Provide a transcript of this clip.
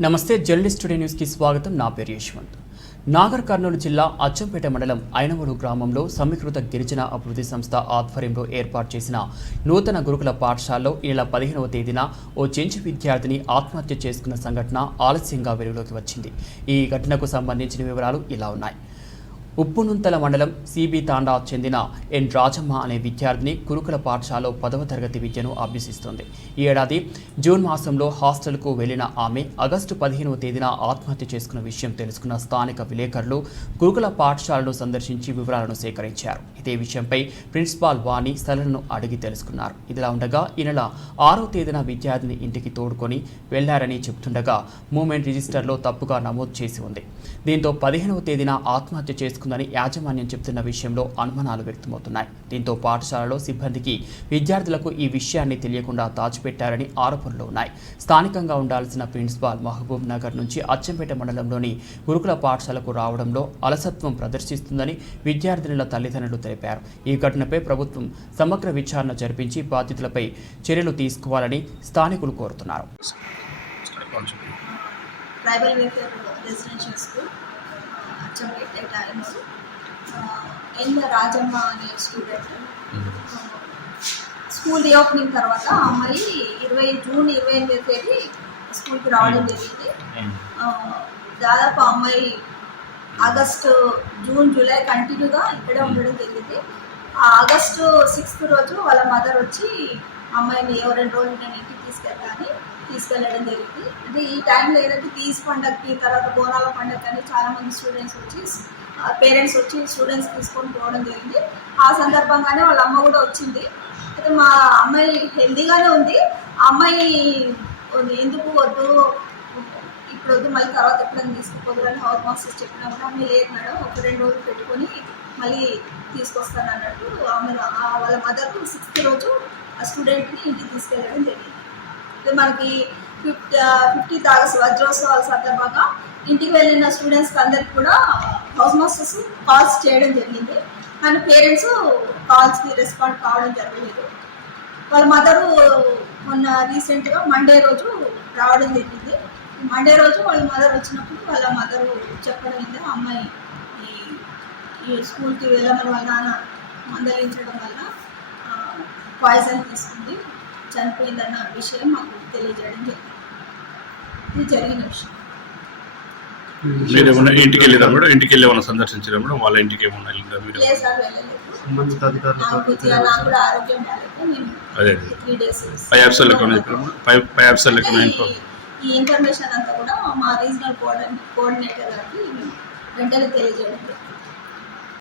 నమస్తే journalist today న్యూస్కి స్వాగతం. నా పేరు యశ్వంత్. నాగర్ కర్నూలు జిల్లా అచ్చంపేట మండలం ఐనవడు గ్రామంలో సమీకృత గిరిజన అభివృద్ధి సంస్థ ఆధ్వర్యంలో ఏర్పాటు చేసిన నూతన గురుకుల పాఠశాలలో ఈ నెల పదిహేనవ తేదీన ఓ చెంచు విద్యార్థిని ఆత్మహత్య చేసుకున్న సంఘటన ఆలస్యంగా వెలుగులోకి వచ్చింది. ఈ ఘటనకు సంబంధించిన వివరాలు ఇలా ఉన్నాయి. ఉప్పునుంతల మండలం సిబి తాండా చెందిన ఎన్. రాజమ్మ అనే విద్యార్థిని గురుకుల పాఠశాలలో పదవ తరగతి విద్యను అభ్యసిస్తుంది. ఈ ఏడాది జూన్ మాసంలో హాస్టల్కు వెళ్ళిన ఆమె ఆగస్టు పదిహేనవ తేదీన ఆత్మహత్య చేసుకున్న విషయం తెలుసుకున్న స్థానిక విలేకరులు గురుకుల పాఠశాలను సందర్శించి వివరాలను సేకరించారు. ఇదే విషయంపై ప్రిన్సిపాల్ వాణి స్థలను అడిగి తెలుసుకున్నారు. ఇదిలా ఉండగా ఈ నెల ఆరో తేదీన విద్యార్థిని ఇంటికి తోడుకొని వెళ్ళారని చెబుతుండగా మూమెంట్ రిజిస్టర్లో తప్పుగా నమోదు చేసి ఉంది. దీంతో పదిహేనవ తేదీన ఆత్మహత్య చేసుకుందని యాజమాన్యం చెబుతున్న విషయంలో అనుమానాలు వ్యక్తమవుతున్నాయి దీంతో పాఠశాలలో సిబ్బందికి విద్యార్థులకు ఈ విషయాన్ని తెలియకుండా దాచిపెట్టారని ఆరోపణలు ఉన్నాయి స్థానికంగా ఉండాల్సిన ప్రిన్సిపాల్ మహబూబ్ నగర్ నుంచి అచ్చంపేట మండలంలోని గురుకుల పాఠశాలకు రావడంలో అలసత్వం ప్రదర్శిస్తుందని విద్యార్థినుల తల్లిదండ్రులు తెలిపారు ఈ ఘటనపై ప్రభుత్వం సమగ్ర విచారణ జరిపించి బాధితులపై చర్యలు తీసుకోవాలని స్థానికులు కోరుతున్నారు tribal welfare residential school Achampet times N Rajamma అనే స్టూడెంట్ స్కూల్ రీఓపెనింగ్ తర్వాత ఆ అమ్మాయి ఇరవై జూన్ ఇరవై ఎనిమిది తేదీ స్కూల్కి రావడం జరిగింది. ఆ, దాదాపు ఆ అమ్మాయి ఆగస్టు జూన్ జూలై కంటిన్యూగా ఇక్కడే ఉండడం జరిగింది. ఆ ఆగస్టు సిక్స్త్ రోజు వాళ్ళ మదర్ వచ్చి అమ్మాయిని ఎవరు రెండు రోజులు నేను ఇంటికి తీసుకెళ్తాను తీసుకెళ్ళడం జరిగింది. అంటే ఈ టైంలో ఏదంటే తీజ్ పండగకి తర్వాత బోనాల పండగకి అని స్టూడెంట్స్ వచ్చి పేరెంట్స్ వచ్చి స్టూడెంట్స్ తీసుకొని పోవడం జరిగింది. ఆ సందర్భంగానే వాళ్ళ అమ్మ కూడా వచ్చింది. అయితే మా అమ్మాయి హెల్దీగానే ఉంది. అమ్మాయి ఎందుకు వద్దు? ఇప్పుడు వద్దు మళ్ళీ తర్వాత ఎప్పుడైనా తీసుకుపోదురని హౌస్ మాస్టర్స్ చెప్పినా కూడా ఆమె లేదు మేడం ఒక రెండు రోజులు పెట్టుకొని మళ్ళీ తీసుకొస్తాను అన్నట్టు ఆమె వాళ్ళ మదర్ సిక్స్త్ రోజు ఆ స్టూడెంట్ని ఇంటికి తీసుకెళ్ళడం జరిగింది. ఇది మనకి ఫిఫ్త్ ఫిఫ్టీత్ ఆగస్ట్ వజ్రోత్సవాల సందర్భంగా ఇంటికి వెళ్ళిన స్టూడెంట్స్కి అందరికి కూడా హౌస్ మాస్టర్స్ కాల్స్ చేయడం జరిగింది. కానీ పేరెంట్స్ కాల్స్కి రెస్పాండ్ కావడం జరగలేదు. వాళ్ళ మదరు మొన్న రీసెంట్గా మండే రోజు రావడం జరిగింది. మండే రోజు వాళ్ళ మదర్ వచ్చినప్పుడు వాళ్ళ మదరు చెప్పడం ఏంటి? అమ్మాయి ఈ ఈ స్కూల్కి వెళ్ళమని వాళ్ళ నాన్న మందలించడం వల్ల పాయిజన్ తీసుకుంది. చనిపోయిందన్న విషయం మాకు తెలియజేయడం జరిగింది. ఇది జరిగిన విషయం. మీరు ఏమన్నా ఇంటికి వెళ్ళిరా మేడం? ఇంటికి వెళ్ళి ఏమన్నా సందర్శించారా మేడం? వాళ్ళ ఇంటికి ఏమన్నా వెళ్ళిరా మీరు? సంబంధిత అధికారులతో అదే. పై పై పై ఈ ఇన్ఫర్మేషన్ అంతా కూడా మా రీజనల్ కోఆర్డినేటర్ గారికి వెంటనే తెలియజేయడం.